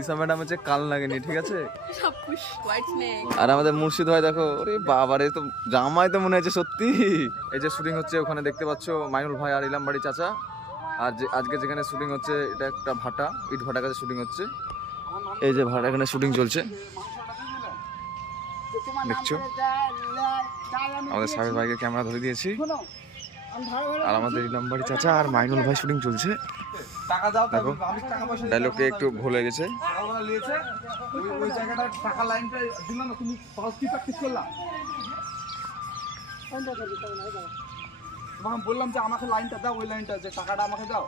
তিসা madam হচ্ছে কাল লাগেনি ঠিক আছে? আর আমাদের মুর্শিদ ভাই দেখো ওরে বাবারে তো জামাই তো মনে হচ্ছে সত্যি। এই যে শুটিং হচ্ছে ওখানে দেখতে পাচ্ছ মাইনুল ভাই আর ইলাম বাড়ি চাচা। আর যে আজকে যেখানে শুটিং হচ্ছে এটা একটা ভাটা ইট ভাটা কাছে শুটিং হচ্ছে। এই যে ভাটা এখানে শুটিং চলছে। দেখছ? আমাদের সাহেব ভাইকে ক্যামেরা ধরে দিয়েছি। আর আমাদের ইলাম বাড়ি চাচা আর মাইনুল ভাই শুটিং চলছে। টাকা দাও দেখো আমি টাকা পয়সা দিই। ডায়লগটা একটু ভুল হয়ে গেছে। টাকাগুলো নিয়েছে, ওই- ওই জায়গাটা টাকা লাইনটা দিল না, তুমি পাঁচ কি practice করলা? তোমাকে আমি বললাম যে আমাকে লাইনটা দাও ওই লাইনটা যে টাকাটা আমাকে দাও।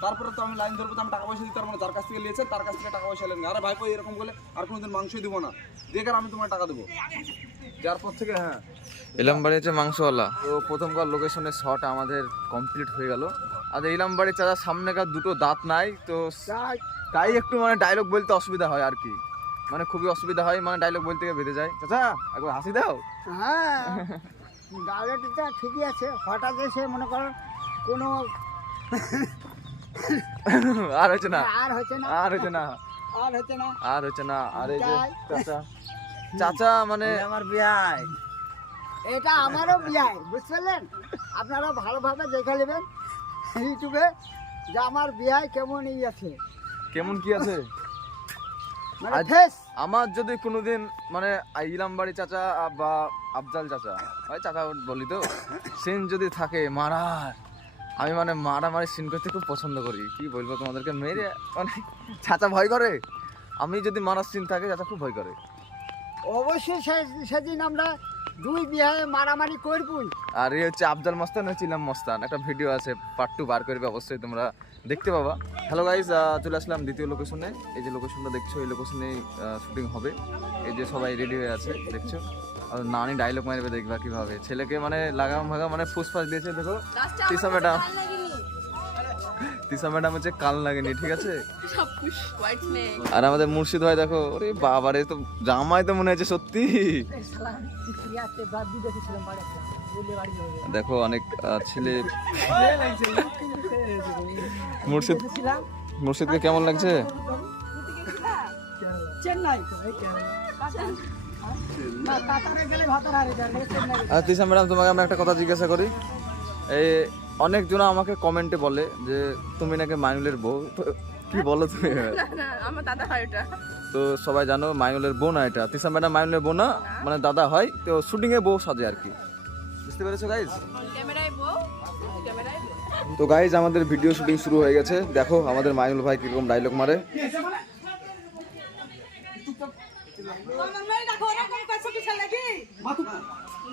তারপরে তো আমি লাইন ধরবো তো আমি টাকা পয়সা দিতে পারব না। যার কাছ থেকে নিয়েছে তার কাছ থেকে টাকা পয়সা নেন আরে ভাইপো এরকম বলে আর কোনোদিন মাংসই দিব না। দেখে আমি তোমার টাকা দেবো। যার পর থেকে হ্যাঁ। ইলামবাড়ি হচ্ছে মাংসওয়ালা। তো প্রথমকার লোকেশনের শট আমাদের কমপ্লিট হয়ে গেল। আর ইলামবাড়ি চাচার সামনেকার দুটো দাঁত নাই তো তাই একটু মানে ডায়লগ বলতে অসুবিধা হয় আর কি। মানে খুবই অসুবিধা হয় মানে ডায়লগ বলতে গিয়ে বেঁধে যায়। চাচা একবার হাসি দাও। হ্যাঁ। ঠিকই আছে। হঠাৎ এসে মনে করো কোনো আর হচ্ছে না। আর হচ্ছে না। আর হচ্ছে না। আর হচ্ছে না। আর হচ্ছে না। আর এই যে চাচা চাচা মানে আমার বিয়াই। এটা আমারও বিয়াই বুঝতে পারলেন আপনারা ভালোভাবে দেখে নেবেন ইউটিউবে যে আমার বিয়াই কেমন ই আছে। কেমন কি আছে? মানে আমার যদি কোনোদিন মানে ইলামবাড়ি চাচা বা আফজাল চাচা হয় চাচা বলি তো সিন যদি থাকে মারার আমি মানে মারামারি সিন করতে খুব পছন্দ করি। কি বলব তোমাদেরকে? মেরে মানে চাচা ভয় করে। আমি যদি মারার সিন থাকে চাচা খুব ভয় করে। অবশ্যই সেদিন আমরা দুই বিয়ায় মারামারি করবই। আর এই হচ্ছে আফজাল মস্তান হচ্ছে ইলাম মস্তান। একটা ভিডিও আছে পার্ট টু বার করবে অবশ্যই তোমরা দেখতে পাবা। হ্যালো গাইজ চলে আসলাম দ্বিতীয় লোকেশনে এই যে লোকেশনটা দেখছ এই লোকেশনে শুটিং হবে। এই যে সবাই রেডি হয়ে আছে দেখছ? আর নানি ডায়লগ মারবে দেখবা কীভাবে। ছেলেকে মানে লাগাম ভাগা মানে ফুসফাস দিয়েছে দেখো। লাস্টে তিসা তিসা ম্যাডাম হচ্ছে কাল লাগেনি ঠিক আছে? সব খুশ হোয়াইট স্নেক আর আমাদের মুর্শিদ ভাই দেখো ওরে বাবারে তো জামাই তো মনে হচ্ছে সত্যি। দেখো অনেক ছেলে। মুর্শিদ মুর্শিদকে কেমন লাগছে? আর তিসা ম্যাডাম তোমাকে আমি একটা কথা জিজ্ঞাসা করি। এই অনেকজন আমাকে কমেন্টে বলে যে তুমি নাকি মাইনুলের বউ তো কি বলো তুমি না না আমার দাদা হয় ওটা তো সবাই জানো মাইনুলের বউ না এটা তিসা ম্যাডাম মাইনুলের বউ না মানে দাদা হয় তো শুটিং এ বউ সাজে আর কি বুঝতে পেরেছ গাইজ তো গাইজ আমাদের ভিডিও শুটিং শুরু হয়ে গেছে দেখো আমাদের মাইনুল ভাই কীরকম ডায়লগ মারে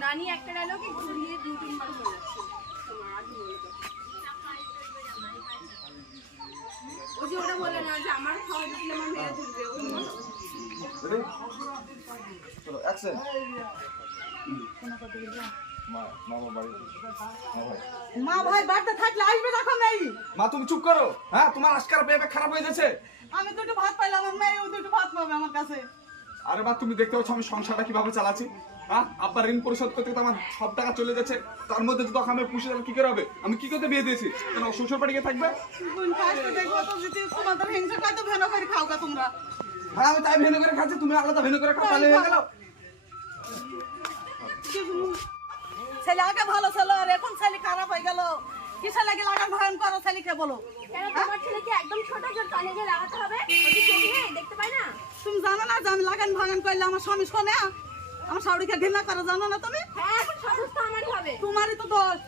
নানি একটা ডায়লগে ঘুরিয়ে দু তিনবার বলে যাচ্ছে তোমার আগে বলে দাও। ও যে ওটা বলে না যে আমার খাওয়া দিলে আমার মেরে তুলবে ও চলো অ্যাকশন মা ভাই। বাড়িতে থাকলে আসবে তখন নেই মা তুমি চুপ করো। হ্যাঁ তোমার আজকাল পেয়ে খারাপ হয়ে যাচ্ছে আমি দুটো ভাত পাইলাম আমার মেয়েও দুটো ভাত পাবে আমার কাছে। আরে বা তুমি দেখতে পাচ্ছ আমি সংসারটা কীভাবে চালাচ্ছি? হ্যাঁ আব্বার ঋণ পরিশোধ করতে আমার সব টাকা চলে যাচ্ছে তার মধ্যে যদি আমি পুষে তাহলে কি করে হবে? আমি কি করতে বিয়ে দিয়েছি? কেন শ্বশুর বাড়ি গিয়ে থাকবে? হ্যাঁ আমি তাই ভেনে করে খাচ্ছি তুমি আলাদা ভেনে করে খাও তাহলে হয়ে গেল। ছেলে আগে ভালো ছিল আর এখন ছেলে খারাপ হয়ে গেল। কিসে লাগে লাগান ভয়ন করো ছেলেকে বলো? কেন তোমার ছেলে কি একদম ছোট কানে গিয়ে লাগাতে হবে দেখতে পায় না? তুমি জানো না যে আমি লাগান ভাগান করলে আমার স্বামী শোনে? আমার শাড়িকে ঘৃণা করে জানো না তুমি? হ্যাঁ তোমারই তো দোষ।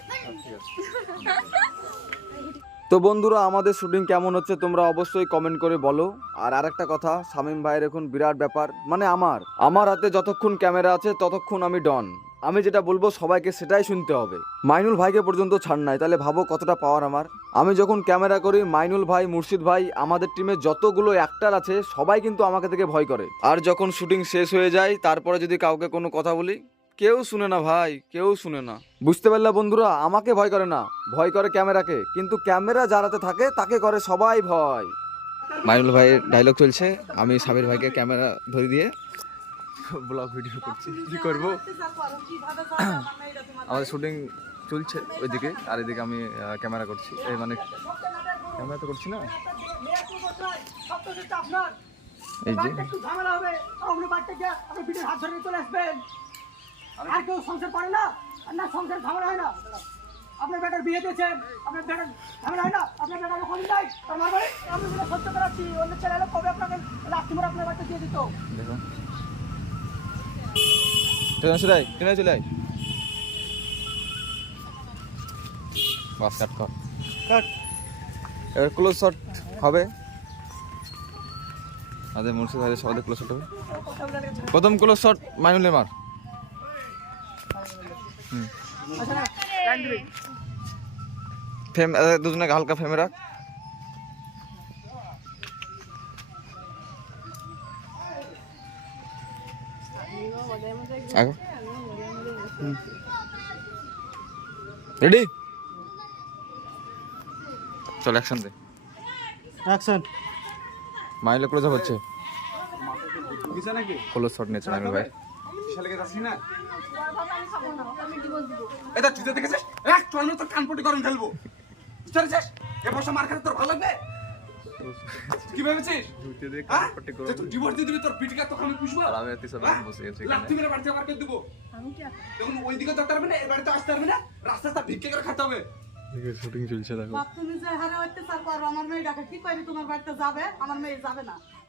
তো বন্ধুরা আমাদের শুটিং কেমন হচ্ছে তোমরা অবশ্যই কমেন্ট করে বলো। আর আরেকটা কথা শামিম ভাইয়ের এখন বিরাট ব্যাপার মানে আমার। আমার হাতে যতক্ষণ ক্যামেরা আছে ততক্ষণ আমি ডন আমি যেটা বলব সবাইকে সেটাই শুনতে হবে। মাইনুল ভাইকে পর্যন্ত ছাড় নাই, তাহলে ভাবো কতটা পাওয়ার আমার। আমি যখন ক্যামেরা করি, মাইনুল ভাই, মুর্শিদ ভাই, আমাদের টিমে যতগুলো অ্যাক্টার আছে, সবাই কিন্তু আমাকে থেকে ভয় করে। আর যখন শুটিং শেষ হয়ে যায়, তারপরে যদি কাউকে কোনো কথা বলি, কেউ শুনে না ভাই, কেউ শুনে না। বুঝতে পারলা বন্ধুরা, আমাকে ভয় করে না। ভয় করে ক্যামেরাকে কিন্তু ক্যামেরা যারাতে থাকে, তাকে করে সবাই ভয়। মাইনুল ভাইয়ের ডায়লগ চলছে, আমি সাবির ভাইকে ক্যামেরা ধরে দিয়ে ব্লগ ভিডিও করছি। কি করব? আমাদের শুটিং চলছে ওইদিকে আর এদিকে আমি ক্যামেরা করছি। এই মানে ক্যামেরা তো করছি না? এই যে। বাড়িতে একটু ঝামেলা হবে আপনি বাড়িতে গিয়ে আপনি পিঠের হাত ধরে নিয়ে চলে আসবেন। আর কেউ সংসার করে না আর না সংসার ঝামেলা হয় না। আপনার বেটার বিয়ে দিয়েছেন আপনার বেটার ঝামেলা হয় না আপনার বেটার কম নাই। তার মানে আমি করাচ্ছি অন্য ছেলে কবে আপনাকে লাস্ট আপনার বাড়িতে দিয়ে দিত? দেখো ট্রেনে চলে আয় ট্রেনে চলে আয়। বাস কাট কর। এবার ক্লোজ শট হবে। আমাদের মুন্সি ভাইয়ের সবাই ক্লোজ শট হবে। প্রথম ক্লোজ শট মাইনুলের মার ফেম দুজনে হালকা ফেমে রাখ। রেডি চল অ্যাকশন দে। অ্যাকশন মাইলে ক্লোজ হচ্ছে। কিসে নাকি? ক্লোজ শট নিয়েছে মাইনুল ভাই। শালাকে যাচ্ছি না? তোমার কথা আমি খাব না আমি ডিভোর্স দিব এটা জুতে দেখেছিস এক চল তোর কানপটি গরম ফেলব। বুঝতে পেরেছিস এ বসে মার খেতে তোর ভালো লাগবে? কি ভেবেছিস? হ্যাঁ? যে তুই ডিভোর্স দিয়ে দিবি তোর পিটিকা তোকে আমি পুষবো? আমি এত সব হ্যাঁ? বসে আছি লাঠি মেরে বাড়িতে আমার করে দেবো? আমি কি তখন ওই দিকে যেতে পারবি না এই বাড়িতে আসতে পারবি না রাস্তা রাস্তা ভিক্ষে করে খেতে হবে। শুটিং চলছে দেখো। বাপ তুমি যে হারে অত্যাচার করো আমার মেয়ে ডাকে কি করে তোমার বাড়িতে যাবে? আমার মেয়ে যাবে না।